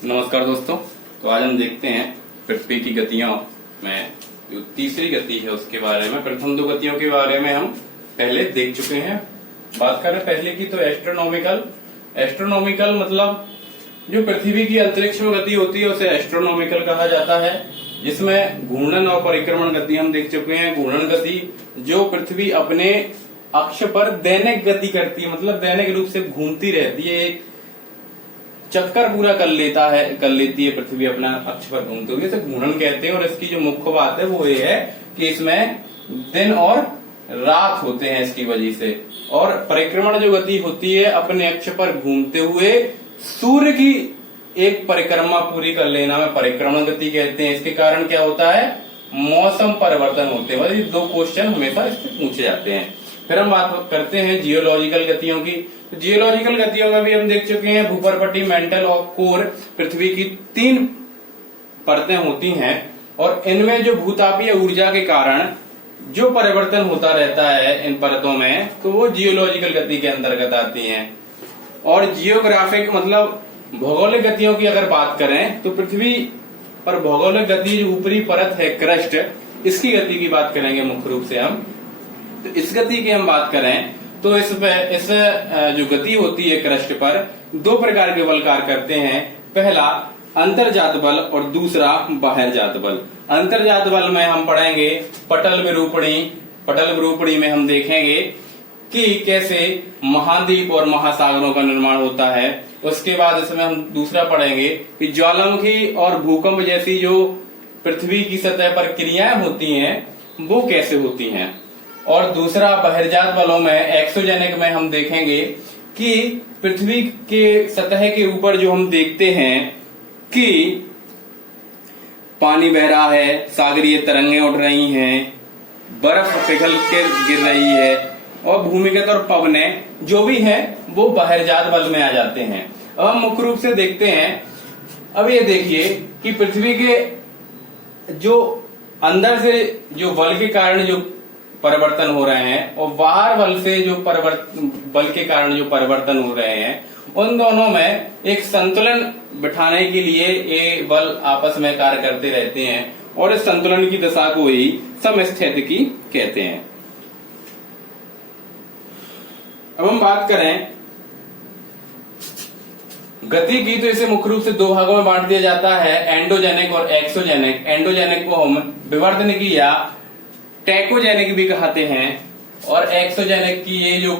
नमस्कार दोस्तों। तो आज हम देखते हैं पृथ्वी की गतियों में जो तीसरी गति है उसके बारे में। प्रथम दो गतियों के बारे में हम पहले देख चुके हैं। बात करें पहले की तो एस्ट्रोनॉमिकल मतलब जो पृथ्वी की अंतरिक्ष में गति होती है उसे एस्ट्रोनॉमिकल कहा जाता है, जिसमें घूर्णन और परिक्रमण गति हम देख चुके हैं। घूर्णन गति जो पृथ्वी अपने अक्ष पर दैनिक गति करती है, मतलब दैनिक रूप से घूमती रहती है, चक्कर पूरा कर लेती है पृथ्वी अपना अक्ष पर घूमते हुए, इसे घूर्णन कहते हैं। और इसकी जो मुख्य बात है वो ये है कि इसमें दिन और रात होते हैं इसकी वजह से। और परिक्रमण जो गति होती है अपने अक्ष पर घूमते हुए सूर्य की एक परिक्रमा पूरी कर लेना में परिक्रमण गति कहते हैं। इसके कारण क्या होता है, मौसम परिवर्तन होते हैं। मतलब दो क्वेश्चन हमेशा इससे पूछे जाते हैं। फिर हम बात करते हैं जियोलॉजिकल गतियों की। तो जियोलॉजिकल गतियों में भी हम देख चुके हैं भूपर्पटी, मेंटल और कोर पृथ्वी की 3 परतें होती हैं, और इनमें जो भूतापीय ऊर्जा के कारण जो परिवर्तन होता रहता है इन परतों में, तो वो जियोलॉजिकल गति के अंतर्गत आती हैं। और जियोग्राफिक मतलब भौगोलिक गतियों की अगर बात करें तो पृथ्वी पर भौगोलिक गति जो ऊपरी परत है क्रस्ट, इसकी गति की बात करेंगे मुख्य रूप से हम। तो इस गति की हम बात करें तो इस जो गति होती है क्रस्ट पर 2 प्रकार के बल कार्य करते हैं। पहला अंतर्जात बल और दूसरा बाह्यजात बल। अंतर्जात बल में हम पढ़ेंगे पटल विरूपणी में हम देखेंगे कि कैसे महाद्वीप और महासागरों का निर्माण होता है। उसके बाद इसमें हम दूसरा पढ़ेंगे कि ज्वालामुखी और भूकंप जैसी जो पृथ्वी की सतह पर क्रियाएं होती हैं वो कैसे होती हैं। और दूसरा बहिर्जात बलों में एक्सोजेनिक में हम देखेंगे कि पृथ्वी के सतह के ऊपर जो हम देखते हैं कि पानी बह रहा है, सागरीय तरंगें उठ रही हैं, बर्फ पिघल के गिर रही है, और भूमिगत और पवनें जो भी हैं वो बहिर्जात बल में आ जाते हैं। अब हम मुख्य रूप से देखते हैं। अब ये देखिए कि पृथ्वी के जो अंदर से जो बल के कारण जो परिवर्तन हो रहे हैं और बाहर बल से जो बल के कारण जो परिवर्तन हो रहे हैं, उन दोनों में एक संतुलन बिठाने के लिए ये बल आपस में कार्य करते रहते हैं, और इस संतुलन की दशा को ही समस्थितिकी कहते हैं। अब हम बात करें गति की, तो इसे मुख्य रूप से 2 भागों में बांट दिया जाता है, एंडोजेनिक और एक्सोजेनिक। एंडोजेनिक को हम विवर्तनिकी या टैकोजेनिक भी कहते हैं, और एक्सोजेनिक की ये जो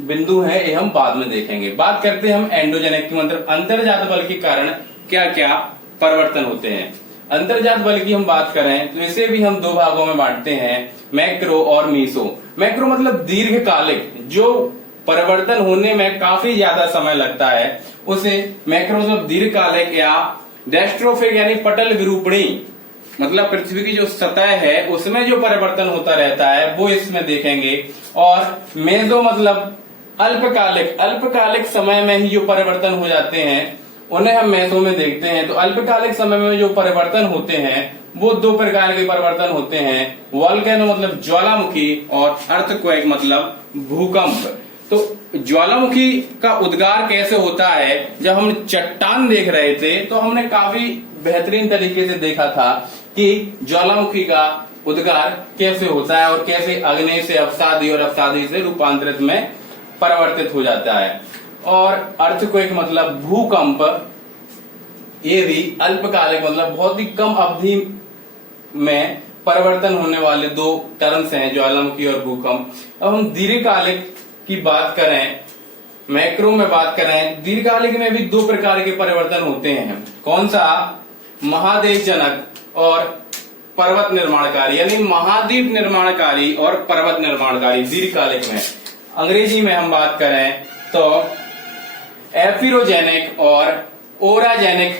बिंदु है ये हम बाद में देखेंगे। बात करते हैं हम एंडोजेनिक की, मतलब अंतर्जात बल के कारण क्या क्या परिवर्तन होते हैं। अंतर्जात बल की हम बात करें तो इसे भी हम 2 भागों में बांटते हैं, मैक्रो और मीसो। मैक्रो मतलब दीर्घकालिक, जो परिवर्तन होने में काफी ज्यादा समय लगता है, उसे मैक्रो मतलब दीर्घकालिक, या डेस्ट्रोफिक यानी पटल विरूपणी मतलब पृथ्वी की जो सतह है उसमें जो परिवर्तन होता रहता है वो इसमें देखेंगे। और मेसो मतलब अल्पकालिक समय में ही जो परिवर्तन हो जाते हैं उन्हें हम मेसो में देखते हैं। तो अल्पकालिक समय में जो परिवर्तन होते हैं वो 2 प्रकार के परिवर्तन होते हैं, वोल्केनो मतलब ज्वालामुखी और अर्थक्वेक मतलब भूकंप। तो ज्वालामुखी का उद्गार कैसे होता है, जब हम चट्टान देख रहे थे तो हमने काफी बेहतरीन तरीके से देखा था कि ज्वालामुखी का उद्गार कैसे होता है और कैसे अग्नि से अवसादी और अवसादी से रूपांतरित में परिवर्तित हो जाता है। और अर्थक्वेक मतलब भूकंप, ये भी अल्पकालिक मतलब बहुत ही कम अवधि में परिवर्तन होने वाले 2 टर्म्स हैं, ज्वालामुखी और भूकंप। अब हम दीर्घकालिक की बात करें, मैक्रो में बात करें, दीर्घकालिक में भी 2 प्रकार के परिवर्तन होते हैं। कौन सा, महादेश जनक और पर्वत निर्माणकारी, यानी महाद्वीप निर्माणकारी और पर्वत निर्माणकारी दीर्घकालिक में। अंग्रेजी में हम बात करें तो एपिरोजेनिक और ओराजेनिक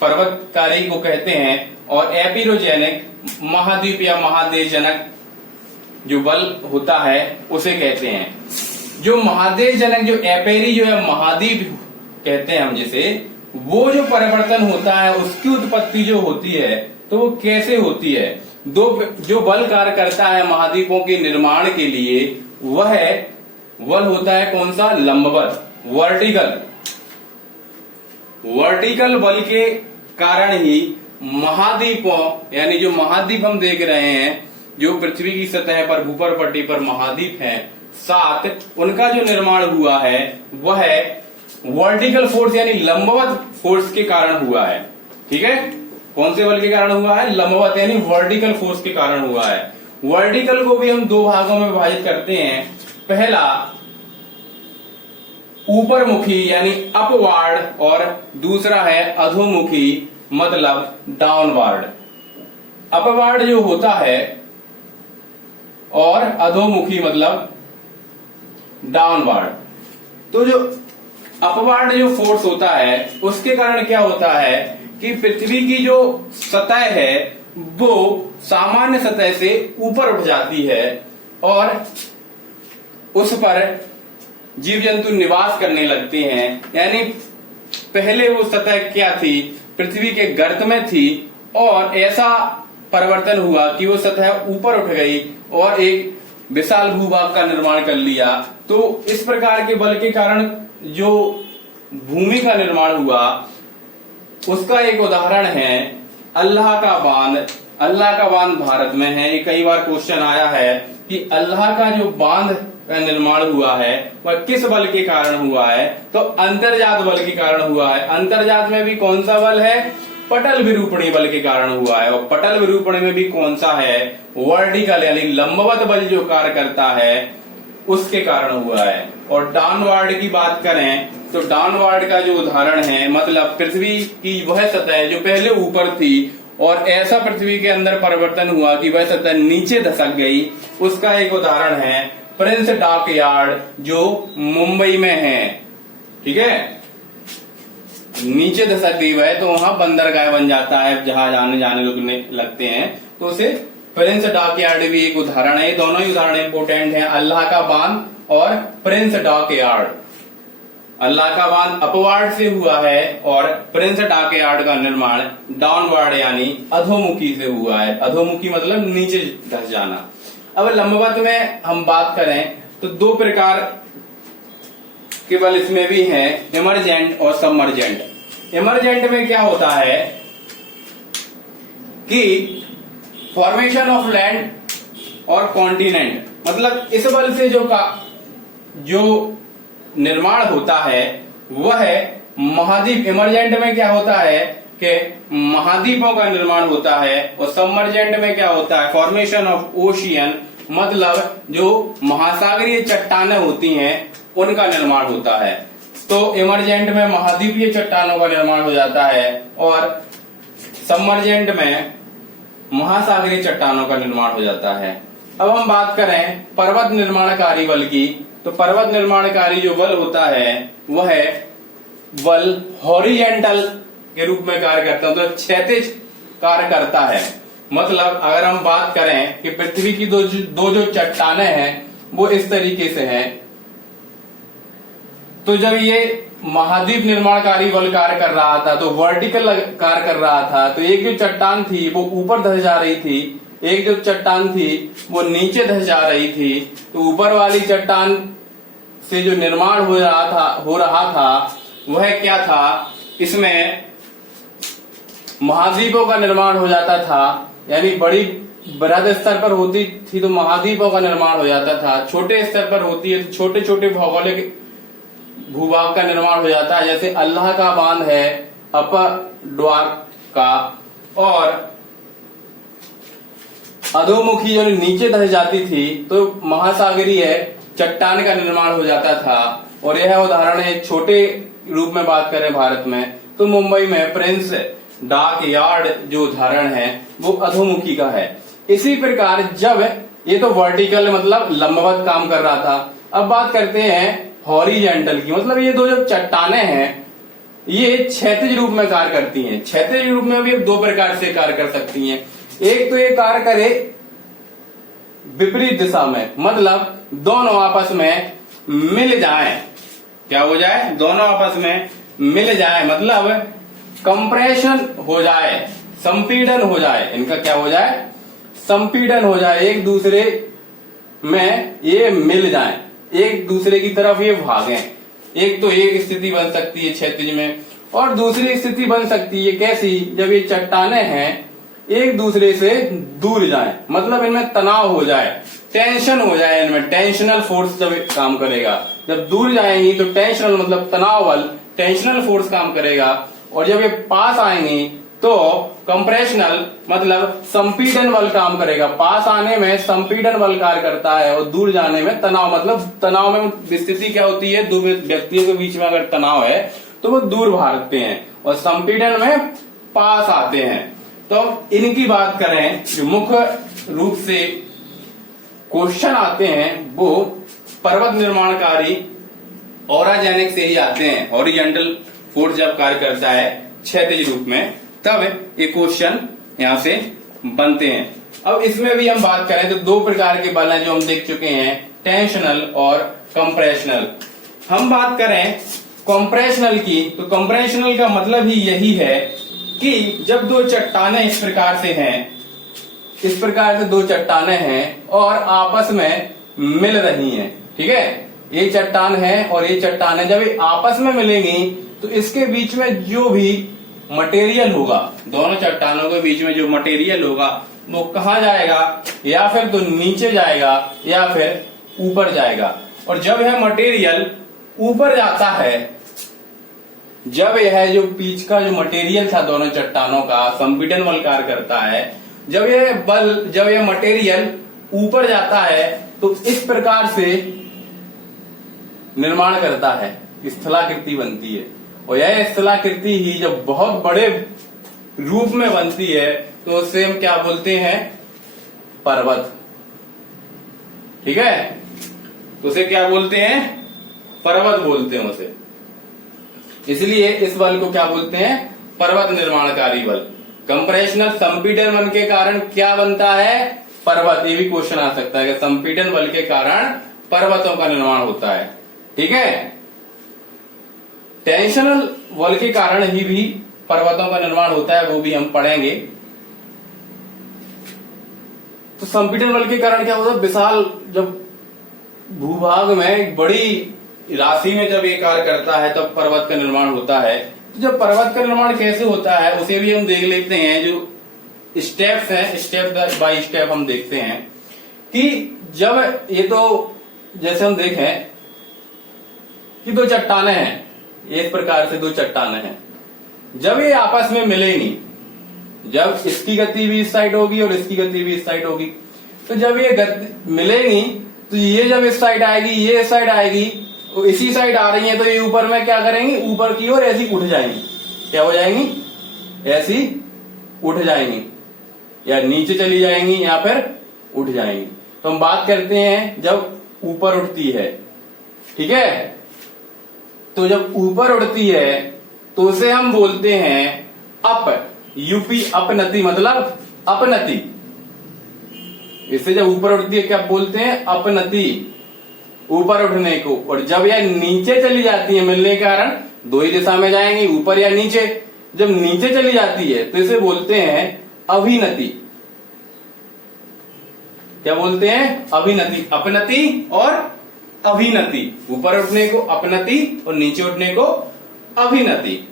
पर्वतकारी को कहते हैं, और एपिरोजेनिक महाद्वीप या महादेश जनक जो बल होता है उसे कहते हैं। जो महादेश जनक जो एपेरी जो है महाद्वीप कहते हैं हम जिसे, वो जो परिवर्तन होता है उसकी उत्पत्ति जो होती है तो वो कैसे होती है। जो बल कार्य करता है महाद्वीपों के निर्माण के लिए वह बल होता है कौन सा, लंबवत, वर्टिकल। वर्टिकल बल के कारण ही महाद्वीपों, यानी जो महाद्वीप हम देख रहे हैं, जो पृथ्वी की सतह पर भूपर पट्टी पर महाद्वीप हैं 7, उनका जो निर्माण हुआ है वह वर्टिकल फोर्स यानी लंबवत फोर्स के कारण हुआ है। ठीक है, कौन से बल के कारण हुआ है? लंबवत यानी वर्टिकल फोर्स के कारण हुआ है। वर्टिकल को भी हम 2 भागों में विभाजित करते हैं। पहला ऊपरमुखी यानी अपवार्ड और दूसरा है अधोमुखी मतलब डाउनवार्ड। अपवार्ड जो होता है और अधोमुखी मतलब डाउनवार्ड। तो जो अपवार्ड जो फोर्स होता है उसके कारण क्या होता है कि पृथ्वी की जो सतह है वो सामान्य सतह से ऊपर उठ जाती है और उस पर जीव जंतु निवास करने लगते हैं। यानी पहले वो सतह क्या थी? पृथ्वी के गर्त में थी और ऐसा परिवर्तन हुआ कि वो सतह ऊपर उठ गई और एक विशाल भूभाग का निर्माण कर लिया। तो इस प्रकार के बल के कारण जो भूमि का निर्माण हुआ उसका एक उदाहरण है अल्लाह का बांध। अल्लाह का बांध भारत में है। ये कई बार क्वेश्चन आया है कि अल्लाह का जो बांध का निर्माण हुआ है वह किस बल के कारण हुआ है? तो अंतर्जात बल के कारण हुआ है। अंतर्जात में भी कौन सा बल है? पटल विरूपणी बल के कारण हुआ है। और पटल विरूपणी में भी कौन सा है? वर्टिकल यानी लंबवत बल जो कार्य करता है उसके कारण हुआ है। और डाउनवार्ड की बात करें तो डाउनवार्ड का जो उदाहरण है मतलब पृथ्वी की वह सतह जो पहले ऊपर थी और ऐसा पृथ्वी के अंदर परिवर्तन हुआ कि वह सतह नीचे धसक गई, उसका एक उदाहरण है प्रिंस डॉकयार्ड जो मुंबई में है। ठीक है, नीचे धसक गई वह तो वहां बंदरगाह बन जाता है, जहाज आने जाने लगते हैं, तो उसे प्रिंस डॉकयार्ड भी एक उदाहरण है। दोनों ही उदाहरण इंपोर्टेंट हैं, अल्लाह का बांध और प्रिंस डॉकयार्ड। अल्लाह का बांध अपवार्ड से हुआ है और प्रिंस डॉकयार्ड का निर्माण डाउनवार्ड यानी अधोमुखी से हुआ है। अधोमुखी मतलब नीचे धस जाना। अब लंबवत में हम बात करें तो 2 प्रकार के बल इसमें भी हैं, इमरजेंट और सबमर्जेंट। इमरजेंट में क्या होता है कि फॉर्मेशन ऑफ लैंड और कॉन्टिनेंट, मतलब इस बल से जो निर्माण होता है वह है महाद्वीप। इमरजेंट में क्या होता है कि महाद्वीपों का निर्माण होता है और सबमर्जेंट में क्या होता है? फॉर्मेशन ऑफ ओशियन, मतलब जो महासागरीय चट्टानें होती हैं उनका निर्माण होता है। तो इमरजेंट में महाद्वीपीय चट्टानों का निर्माण हो जाता है और सबमर्जेंट में महासागरीय चट्टानों का निर्माण हो जाता है। अब हम बात करें पर्वत निर्माणकारी बल की, तो पर्वत निर्माणकारी जो बल होता है वह बल हॉरिजेंटल के रूप में कार्य करता है, तो क्षैतिज कार्य करता है। मतलब अगर हम बात करें कि पृथ्वी की दो जो चट्टानें हैं वो इस तरीके से हैं, तो जब ये महाद्वीप निर्माणकारी बल कार्य कर रहा था तो वर्टिकल कार्य कर रहा था, तो एक जो चट्टान थी वो ऊपर धस जा रही थी, एक जो चट्टान थी वो नीचे धस जा रही थी। तो ऊपर वाली चट्टान से जो निर्माण हो रहा था वह क्या था? इसमें महाद्वीपों का निर्माण हो जाता था, यानी बड़ी बृहद स्तर पर होती थी तो महाद्वीपों का निर्माण हो जाता था, छोटे स्तर पर होती है तो छोटे छोटे भौगोलिक भूभाग का निर्माण हो जाता है। जैसे अल्लाह का बांध है अपर द्वारका, और अधोमुखी जो नीचे धस जाती थी तो महासागरीय चट्टान का निर्माण हो जाता था। और यह उदाहरण है, छोटे रूप में बात करें भारत में तो मुंबई में प्रिंस डॉकयार्ड जो उदाहरण है वो अधोमुखी का है। इसी प्रकार जब ये तो वर्टिकल मतलब लंबवत काम कर रहा था, अब बात करते हैं हॉरिजेंटल की, मतलब ये 2 जो चट्टानें हैं ये क्षैतिज रूप में कार्य करती हैं। क्षैतिज रूप में भी 2 प्रकार से कार्य कर सकती हैं। एक तो ये कार्य करे विपरीत दिशा में, मतलब दोनों आपस में मिल जाएं। क्या हो जाए? दोनों आपस में मिल जाए, मतलब कंप्रेशन हो जाए, संपीड़न हो जाए। इनका क्या हो जाए? संपीड़न हो जाए, एक दूसरे में ये मिल जाएं, एक दूसरे की तरफ ये भागें। एक तो एक स्थिति बन सकती है क्षैतिज में, और दूसरी स्थिति बन सकती है कैसी, जब ये चट्टाने हैं एक दूसरे से दूर जाएं, मतलब इनमें तनाव हो जाए, टेंशन हो जाए, इनमें टेंशनल फोर्स जब काम करेगा। जब दूर जाएंगी तो टेंशनल मतलब तनाव बल, टेंशनल फोर्स काम करेगा, और जब ये पास आएंगी तो कंप्रेशनल मतलब संपीड़न बल काम करेगा। पास आने में संपीड़न बल कार्य करता है और दूर जाने में तनाव, मतलब तनाव में स्थिति क्या होती है, दो व्यक्तियों के बीच में अगर तनाव है तो वो दूर भागते हैं, और संपीड़न में पास आते हैं। तो इनकी बात करें जो मुख्य रूप से क्वेश्चन आते हैं वो पर्वत निर्माणकारी ऑराजेनिक से ही आते हैं। हॉरिजॉन्टल फोर्स जब कार्य करता है क्षैतिज रूप में, तब ये क्वेश्चन यहां से बनते हैं। अब इसमें भी हम बात करें तो दो प्रकार के बल हैं जो हम देख चुके हैं, टेंशनल और कंप्रेशनल। हम बात करें कंप्रेशनल की, तो कंप्रेशनल का मतलब ही यही है कि जब दो चट्टाने इस प्रकार से हैं, इस प्रकार से दो चट्टाने हैं और आपस में मिल रही हैं, ठीक है, ये चट्टान है और ये चट्टान है, जब ये आपस में मिलेंगी तो इसके बीच में जो भी मटेरियल होगा, दोनों चट्टानों के बीच में जो मटेरियल होगा वो कहाँ जाएगा, या फिर तो नीचे जाएगा या फिर ऊपर जाएगा। और जब यह मटेरियल ऊपर जाता है, जब यह जो बीच का जो मटेरियल था दोनों चट्टानों का संपीड़न बल कार्य करता है, जब यह मटेरियल ऊपर जाता है तो इस प्रकार से निर्माण करता है, स्थलाकृति बनती है। और यह स्थलाकृति ही जब बहुत बड़े रूप में बनती है तो उसे हम क्या बोलते हैं, पर्वत, ठीक है, तो उसे क्या बोलते हैं, पर्वत बोलते हैं उसे। इसलिए इस बल को क्या बोलते हैं, पर्वत निर्माणकारी बल। कंप्रेशनल संपीड़न बल के कारण क्या बनता है, पर्वत। ये भी क्वेश्चन आ सकता है कि संपीड़न बल के कारण पर्वतों का निर्माण होता है, ठीक है। टेंशनल बल के कारण ही भी पर्वतों का निर्माण होता है, वो भी हम पढ़ेंगे। तो संपीड़न बल के कारण क्या होता है, विशाल जब भूभाग में एक बड़ी राशि में जब ये कार्य करता है तब पर्वत का निर्माण होता है। तो जब पर्वत का निर्माण कैसे होता है उसे भी हम देख लेते हैं। जो स्टेप्स हैं, स्टेप बाय स्टेप हम देखते हैं कि जब ये, तो जैसे हम देखें कि दो चट्टाने हैं, इस प्रकार से दो चट्टाने हैं, जब ये आपस में मिलेंगी, जब इसकी गति भी इस साइड होगी और इसकी गति भी इस साइड होगी, तो जब ये मिलेंगी तो ये जब इस साइड आएगी, ये इस साइड आएगी, तो इसी साइड आ रही है तो ये ऊपर में क्या करेंगी, ऊपर की ओर ऐसी उठ जाएंगी। क्या हो जाएंगी, ऐसी उठ जाएंगी, या नीचे चली जाएंगी या फिर उठ जाएंगी। तो हम बात करते हैं जब ऊपर उठती है, ठीक है, तो जब ऊपर उड़ती है तो उसे हम बोलते हैं अप, यूपी अपनति, मतलब अपनति। इससे जब ऊपर उठती है क्या बोलते हैं, अपनति, ऊपर उठने को। और जब यह नीचे चली जाती है, मिलने के कारण दो ही दिशा में जाएंगी, ऊपर या नीचे। जब नीचे चली जाती है तो इसे बोलते हैं अभिनति। क्या बोलते हैं, अभिनति। अपनति और अभिनति, ऊपर उठने को अपनति और नीचे उठने को अभिनति।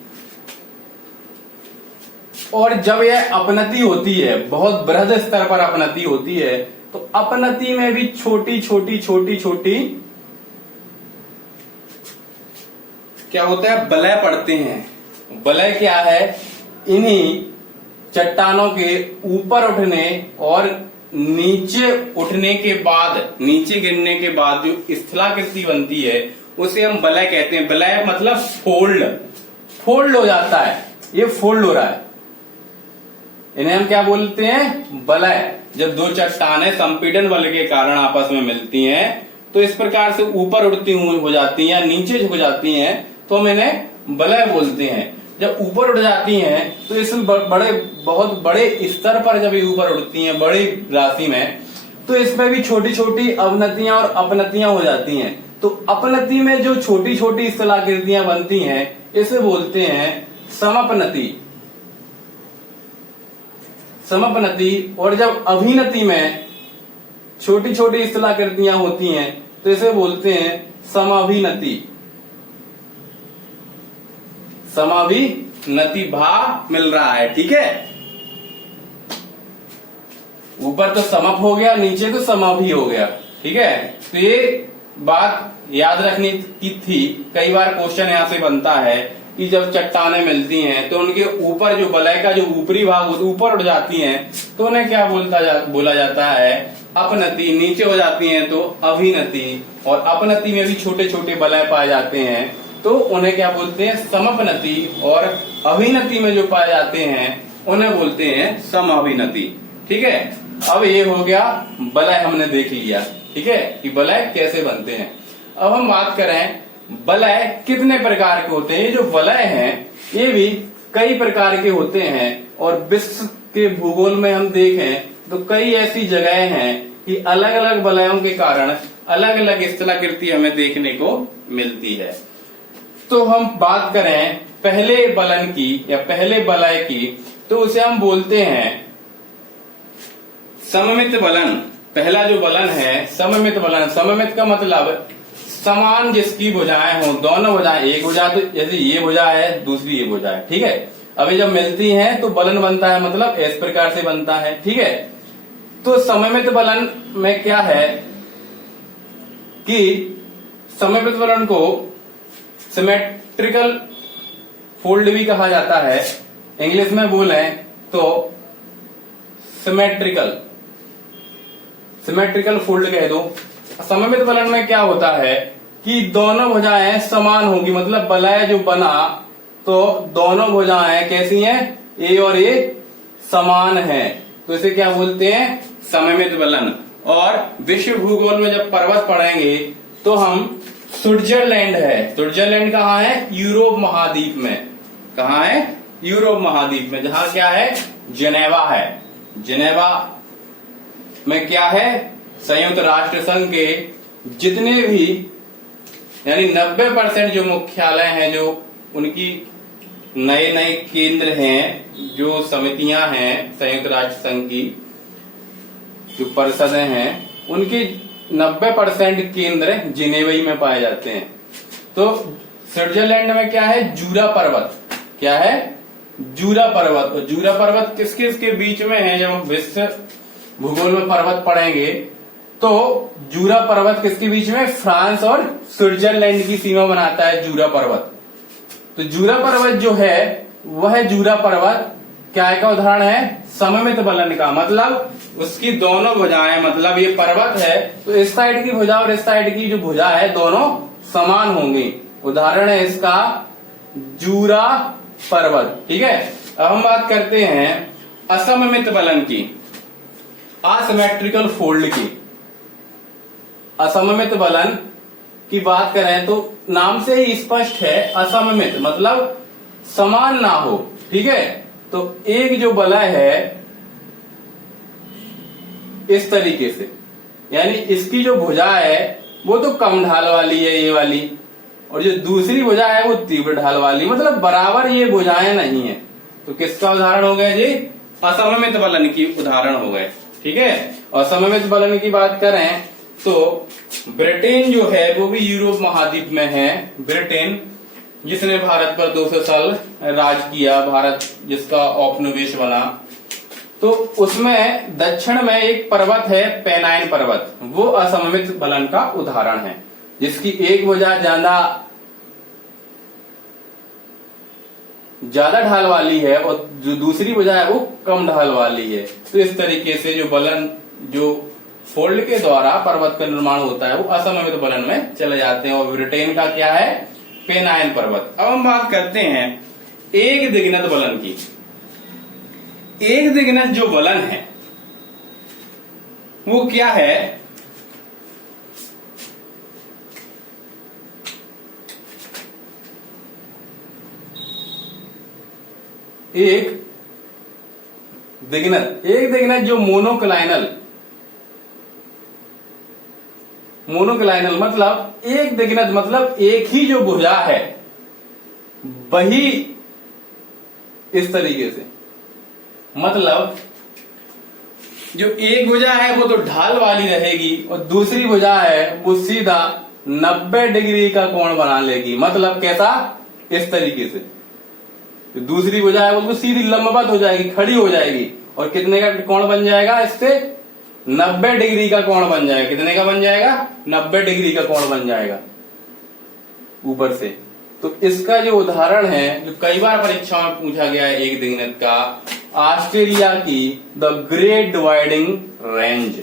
और जब यह अपनति होती है, बहुत बृहद स्तर पर अपनति होती है, तो अपनति में भी छोटी छोटी छोटी छोटी क्या होता है, बलय पड़ते हैं। बलय क्या है, इन्हीं चट्टानों के ऊपर उठने और नीचे उठने के बाद, नीचे गिरने के बाद जो स्थलाकृति बनती है उसे हम बलय कहते हैं। बलय मतलब फोल्ड, फोल्ड हो जाता है, ये फोल्ड हो रहा है, इन्हें हम क्या बोलते हैं, बलय। जब दो चट्टानें संपीड़न बल के कारण आपस में मिलती हैं तो इस प्रकार से ऊपर उड़ती हुई हो जाती हैं, नीचे झुक जाती हैं, तो हम इन्हें बलय बोलते हैं। जब ऊपर उड़ जाती हैं तो इसमें बहुत बड़े स्तर पर जब ये ऊपर उड़ती हैं, बड़ी राशि में, तो इसमें भी छोटी छोटी अवनतियां और अपनतियां हो जाती हैं। तो अपनति में जो छोटी छोटी स्थलाकृतियां बनती हैं इसे बोलते हैं समपनति, समपनति। और जब अभिनति में छोटी छोटी स्थलाकृतियां होती हैं तो इसे बोलते हैं समाभिनति, समाभिनति भाव मिल रहा है। ठीक है, ऊपर तो समप हो गया, नीचे तो समाभि हो गया। ठीक है, तो ये बात याद रखने की थी। कई बार क्वेश्चन यहाँ से बनता है कि जब चट्टानें मिलती हैं तो उनके ऊपर जो वलय का जो ऊपरी भाग ऊपर उठ जाती हैं तो उन्हें क्या बोला जाता है, अपनति। नीचे हो जाती हैं तो अभिनति, और अपनति में भी छोटे छोटे वलय पाए जाते हैं तो उन्हें क्या बोलते हैं, समपनति, और अभिनति में जो पाए जाते हैं उन्हें बोलते हैं समाभिनति। ठीक है, अब ये हो गया वलय हमने देख लिया। ठीक है, कि वलय कैसे बनते हैं। अब हम बात करें वलय कितने प्रकार के होते हैं। ये जो वलय हैं ये भी कई प्रकार के होते हैं, और विश्व के भूगोल में हम देखें तो कई ऐसी जगहें हैं कि अलग अलग वलयों के कारण अलग अलग स्थलाकृति हमें देखने को मिलती है। तो हम बात करें पहले वलन की या पहले वलय की, तो उसे हम बोलते हैं सममित वलन। पहला जो वलन है सममित वलन। सममित का मतलब समान जिसकी भुजाएं हो, दोनों भुजाएं, एक भुजा तो जैसे ये भुजा है, दूसरी ये भुजा है। ठीक है, अभी जब मिलती हैं तो वलन बनता है, मतलब इस प्रकार से बनता है। ठीक है, तो सममित वलन में क्या है कि सममित वलन को सिमेट्रिकल फोल्ड भी कहा जाता है। इंग्लिश में बोले तो सिमेट्रिकल फोल्ड कह दो। सममित वलन में क्या होता है कि दोनों भुजाएं समान होंगी, मतलब वलय जो बना तो दोनों भुजाएं कैसी हैं, ए और ए समान है, तो इसे क्या बोलते हैं, सममित वलन। और विश्व भूगोल में जब पर्वत पढ़ेंगे तो हम स्विट्जरलैंड है, स्विट्जरलैंड कहाँ है, यूरोप महाद्वीप में। कहाँ है, यूरोप महाद्वीप में, जहां क्या है, जिनेवा है। जिनेवा में क्या है, संयुक्त राष्ट्र संघ के जितने भी यानी 90% जो मुख्यालय हैं, जो उनकी नए नए केंद्र हैं, जो समितियां हैं संयुक्त राष्ट्र संघ की, जो परिषदें हैं, उनके 90% केंद्र जिनेवा में पाए जाते हैं। तो स्विट्जरलैंड में क्या है, जूरा पर्वत। क्या है, जूरा पर्वत। और जूरा पर्वत किस किसके बीच में है, जब हम विश्व भूगोल में पर्वत पढ़ेंगे तो जूरा पर्वत किसके बीच में, फ्रांस और स्विट्जरलैंड की सीमा बनाता है जूरा पर्वत। तो जूरा पर्वत जो है वह जूरा पर्वत क्या का उदाहरण है, सममित वलन का। मतलब उसकी दोनों भुजाएं, मतलब ये पर्वत है तो इस साइड की भुजा और इस साइड की जो भुजा है दोनों समान होंगी। उदाहरण है इसका जूरा पर्वत। ठीक है, अब हम बात करते हैं असममित वलन की, असिमेट्रिकल फोल्ड की। असममित वलन की बात करें तो नाम से ही स्पष्ट है, असममित मतलब समान ना हो। ठीक है, तो एक जो वलय है इस तरीके से, यानी इसकी जो भुजा है वो तो कम ढाल वाली है ये वाली, और जो दूसरी भुजा है वो तीव्र ढाल वाली, मतलब बराबर ये भुजाएं नहीं है। तो किसका उदाहरण हो गया जी, असममित वलन की उदाहरण हो गए। ठीक है, और सममित वलन की बात करें तो ब्रिटेन जो है वो भी यूरोप महाद्वीप में है। ब्रिटेन जिसने भारत पर 200 साल राज किया, भारत जिसका औपनिवेश बना, तो उसमें दक्षिण में एक पर्वत है पेनाइन पर्वत, वो असममित वलन का उदाहरण है, जिसकी एक भुजा ज्यादा ढाल वाली है और जो दूसरी भुजा है वो कम ढाल वाली है। तो इस तरीके से जो वलन, जो फोल्ड के द्वारा पर्वत का निर्माण होता है वो असममित वलन में चले जाते हैं। और ब्रिटेन का क्या है, पेनाइन पर्वत। अब हम बात करते हैं एक दिग्नत वलन की। एक दिग्नत जो वलन है वो क्या है, एक दिग्नत जो मोनोक्लाइनल मतलब एक दिग्नत मतलब एक ही जो भुजा है वही इस तरीके से, मतलब जो एक भुजा है वो तो ढाल वाली रहेगी और दूसरी भुजा है वो सीधा 90 डिग्री का कोण बना लेगी। मतलब कैसा, इस तरीके से जो दूसरी भुजा है वो तो सीधी लंबवत हो जाएगी, खड़ी हो जाएगी, और कितने का कोण बन जाएगा, इससे 90 डिग्री का कोण बन जाएगा। कितने का बन जाएगा, 90 डिग्री का कोण बन जाएगा ऊपर से। तो इसका जो उदाहरण है, जो कई बार परीक्षाओं में पूछा गया है एक दिनगत का, ऑस्ट्रेलिया की द ग्रेट डिवाइडिंग रेंज।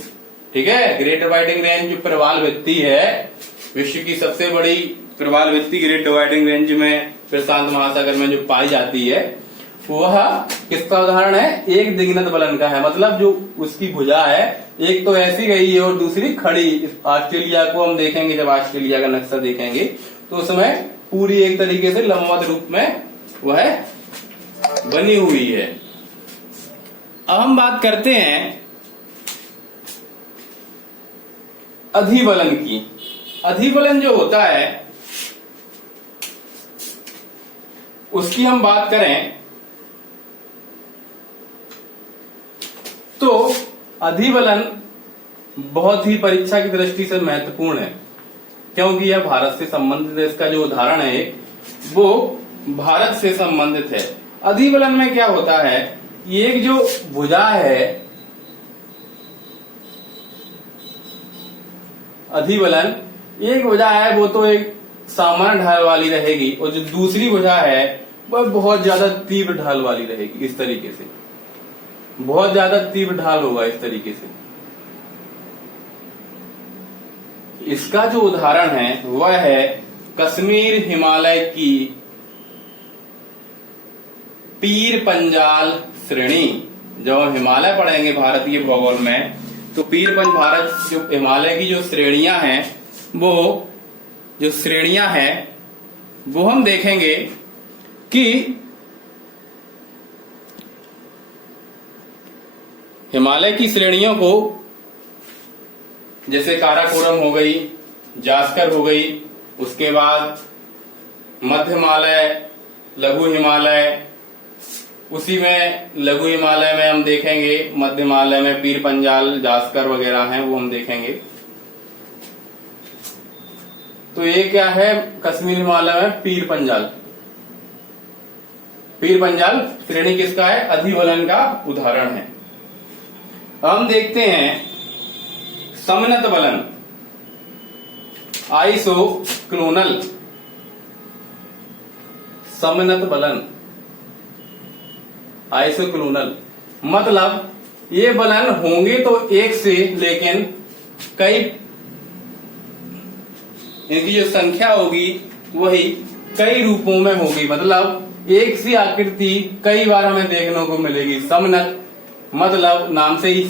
ठीक है, ग्रेट डिवाइडिंग रेंज जो प्रवाल भित्ति है, विश्व की सबसे बड़ी प्रवाल भित्ति ग्रेट डिवाइडिंग रेंज में प्रशांत महासागर में जो पाई जाती है, वह किसका उदाहरण है, एक दिग्नत बलन का है। मतलब जो उसकी भुजा है, एक तो ऐसी गई है और दूसरी खड़ी। ऑस्ट्रेलिया को हम देखेंगे, जब ऑस्ट्रेलिया का नक्शा देखेंगे तो उसमें पूरी एक तरीके से लंबवत रूप में वह बनी हुई है। अब हम बात करते हैं अधिबलन की। अधिबलन जो होता है उसकी हम बात करें तो अधिबलन बहुत ही परीक्षा की दृष्टि से महत्वपूर्ण है, क्योंकि यह भारत से संबंधित है। इसका जो उदाहरण है वो भारत से संबंधित है। अधिबलन में क्या होता है, एक जो भुजा है, अधिबलन एक भुजा है वो तो एक सामान्य ढाल वाली रहेगी, और जो दूसरी भुजा है वह बहुत ज्यादा तीव्र ढाल वाली रहेगी। इस तरीके से बहुत ज्यादा तीव्र ढाल होगा इस तरीके से। इसका जो उदाहरण है वह है कश्मीर हिमालय की पीर पंजाल श्रेणी। जब हम हिमालय पढ़ेंगे भारतीय भूगोल में, तो भारत जो हिमालय की जो श्रेणियां हैं, वो जो श्रेणियां हैं वो हम देखेंगे कि हिमालय की श्रेणियों को, जैसे काराकोरम हो गई, जास्कर हो गई, उसके बाद मध्य हिमालय, लघु हिमालय, उसी में लघु हिमालय में हम देखेंगे, मध्य हिमालय में पीर पंजाल, जास्कर वगैरह हैं, वो हम देखेंगे। तो ये क्या है, कश्मीर हिमालय में पीर पंजाल। पीर पंजाल श्रेणी किसका है, अधिबलन का उदाहरण है। हम देखते हैं समनत बलन, आइसोक्लोनल समनत बलन, आइसोक्लोनल मतलब ये बलन होंगे तो एक से, लेकिन कई, इनकी जो संख्या होगी वही कई रूपों में होगी। मतलब एक सी आकृति कई बार हमें देखने को मिलेगी। समनत मतलब नाम से ही